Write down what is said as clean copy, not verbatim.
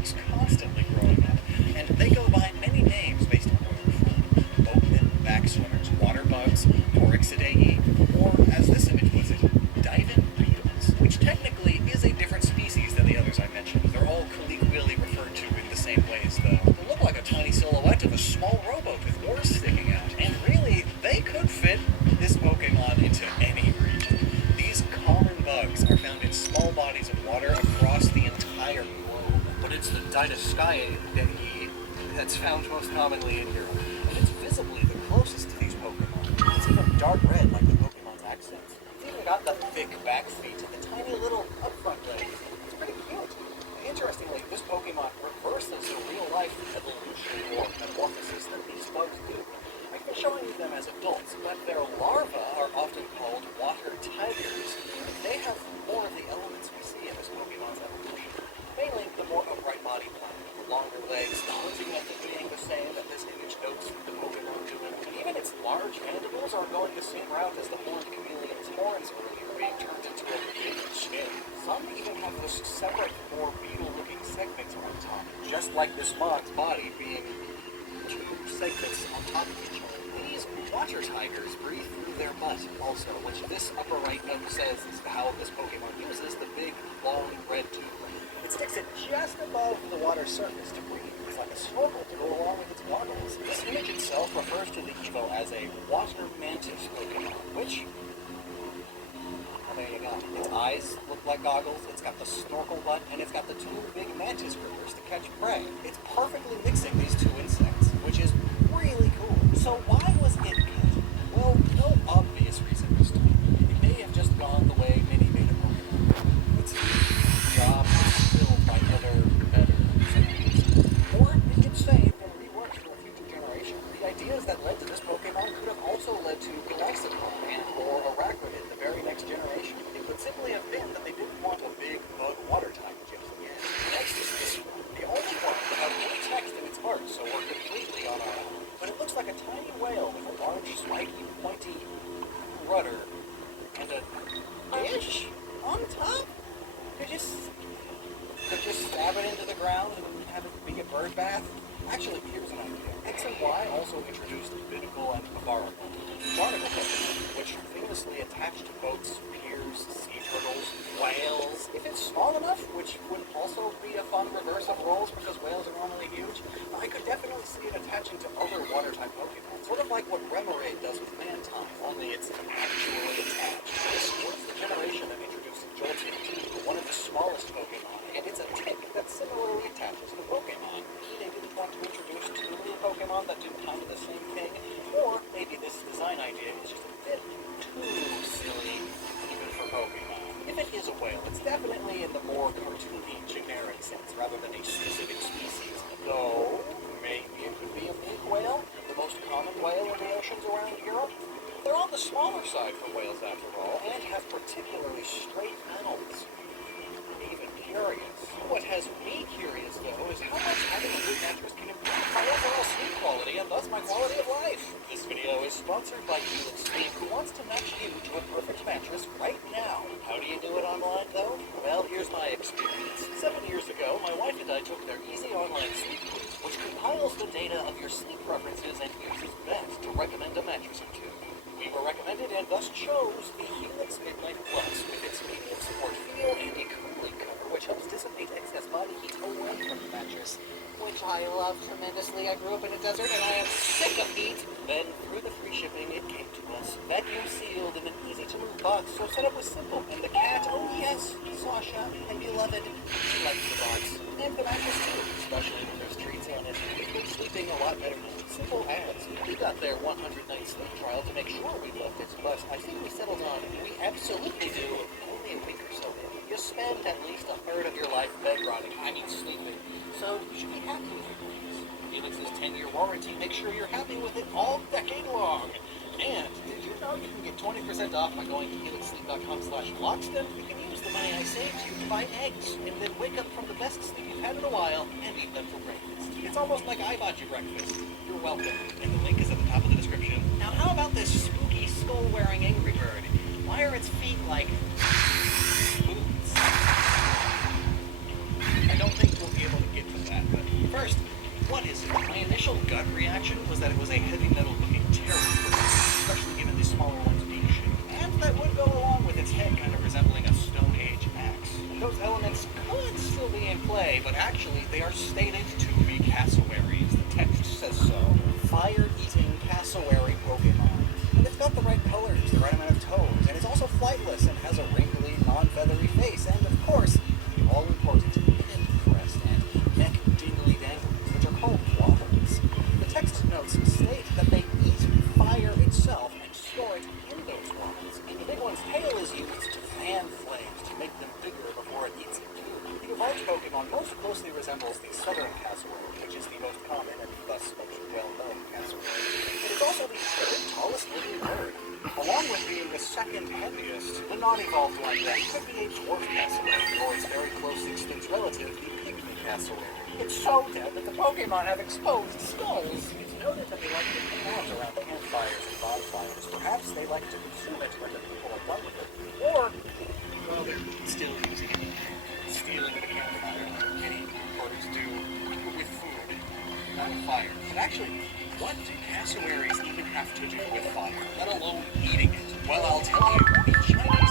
keeps constantly growing up, and they go by many names based on where they're from. Boatmen, backswimmers, water bugs, Oryxidae, or as this image puts it, diving beetles, which technically is a different species than the others I mentioned. They're all colloquially referred to in the same ways, though. They look like a tiny silhouette of a small rowboat with oars sticking out, and really, they could fit this Pokemon into any region. These common bugs are found in small bodies of water across the entire globe, but it's the Dinoskye that's found most commonly in Europe, and it's visibly the closest to these Pokemon. It's even dark red like the Pokemon's accents. It's even got the thick back feet and the tiny little upfront legs. It's pretty cute. And interestingly, this Pokemon reverses the real-life evolution or metamorphosis that these bugs do. I've been showing you them as adults, but their larvae are often called water tigers. They have more of the elements we see in this Pokemon's evolution. Mainly the more upright body plan, the longer legs, the hunting method being the same that this image notes the Pokemon doing. And even its large mandibles are going the same route as the horned chameleon's horns earlier, being turned into a big skin. Some even have this separate, more beetle-looking segments on top, just like this mon's body being two segments on top of each other. These water tigers breathe through their butt also, which this upper right note says is how this Pokemon uses the big, long, red tube. It sticks it just above the water surface to breathe. It's like a snorkel to go along with its goggles. This image itself refers to the Evo as a water mantis Pokemon, which, well, there you go. Its eyes look like goggles, it's got the snorkel butt, and it's got the two big mantis grippers to catch prey. It's perfectly mixing these two insects, which is really cool. So why was it good? Well, no obvious reason this time. It may have just gone the way many beta Pokemon. Its job was filled by other, better scientists. Or it gets saved and reworked for a future generation. The ideas that led to this Pokemon could have also led to Galaxicon and or Arachnid the very next generation. It could simply have been that they didn't want a big bug water type just yet. Next is this one. The only one without any text in its art, so we're completely on our own. But it looks like a tiny whale with a large, spiky, pointy rudder and a dish on top. Could just stab it into the ground and have it be a bird bath. Actually, here's an idea. X and Y also introduced Binacle and Barnacle. Barnacle Pokemon, which famously attach to boats, piers, sea turtles, whales. If it's small enough, which would also be a fun reverse of roles because whales are normally huge, I could definitely see it attaching to other water-type Pokemon. Sort of like what Remoraid does with Mantine, only it's actually attached. This was the generation that introduced Jolteon, one of the smallest Pokemon, and it's a tick that similarly attaches to Pokemon. They didn't want to introduce too many Pokemon that do kind of the same thing, or maybe this design idea is just a bit too silly even for Pokemon. If it is a whale, it's definitely in the more cartoony, generic sense, rather than a specific species. Though, maybe it could be a big whale, the most common whale in the oceans around Europe. They're on the smaller side for whales after all, and have particularly straight mouths. Even curious. What has me curious, though, is how much having a good mattress can improve my overall sleep quality and thus my quality of life. This video is sponsored by Helix Sleep, who wants to match you to a perfect mattress right now. How do you do it online, though? Well, here's my experience. 7 years ago, my wife and I took their easy online sleep quiz, which compiles the data of your sleep preferences and uses best to recommend a mattress or two. We were recommended and thus chose the Helix Midnight Plus with its medium support feel and a cooling cover, which helps dissipate excess body heat away from the mattress, which I love tremendously. I grew up in a desert and I am sick of heat. Then, through the free shipping, it came to us, vacuum sealed in an easy-to-move box, so setup was simple. And the cat, oh yes, Sasha, my beloved, she likes the box. And the mattress too, especially when there's treats on it. We've been sleeping a lot better now. Simple as. We got their 100-night sleep trial to make sure we loved it, but I think we settled on we absolutely do only a week or so in. You spend at least a third of your life bed rotting, sleeping, so you should be happy with your place. Helix's 10-year warranty makes sure you're happy with it all decade long. And did you know you can get 20% off by going to helixsleep.com/lockstem? You can use the money I saved you to buy eggs, and then wake up from the best sleep you've had in a while and eat them for breakfast. It's almost like I bought you breakfast. You're welcome, and the link is at the top of the description. Now how about this spooky skull-wearing angry bird? Why are its feet like boots? I don't think we'll be able to get to gut reaction was that it was a heavy metal-looking terror, especially given the smaller ones being shaped. And that would go along with its head kind of resembling a Stone Age axe. Those elements could still be in play, but actually they are stated to be cassowaries. The text says so. Fire-eating cassowary Pokemon. And it's got the right colors, the right amount of toes, and it's also flightless and has a wrinkly, non-feathery face, and of course, the all-important pin crest and neck dingly danglers, which are called wattles. The text notes state that they eat fire itself and store it in those wattles. The big one's tail is used to fan flames to make them bigger before it eats it too. The evolved Pokemon most closely resembles the southern cassowary, which is the most common and thus most well-known cassowary. It is also the third tallest living bird. Along with being the second heaviest, the non-evolved one then could be a dwarf cassowary, or its very close extinct relative, the pygmy cassowary. It's so dead that the Pokemon have exposed skulls. It's noted that they like to hang out around campfires and bonfires. Perhaps they like to consume it when the people are done with it. Or, well, they're still using it, stealing the campfire like many birds do with food, not with fire. But actually, what do cassowaries even have to do with fire, let alone eating it? Well, I'll tell you, the Chinese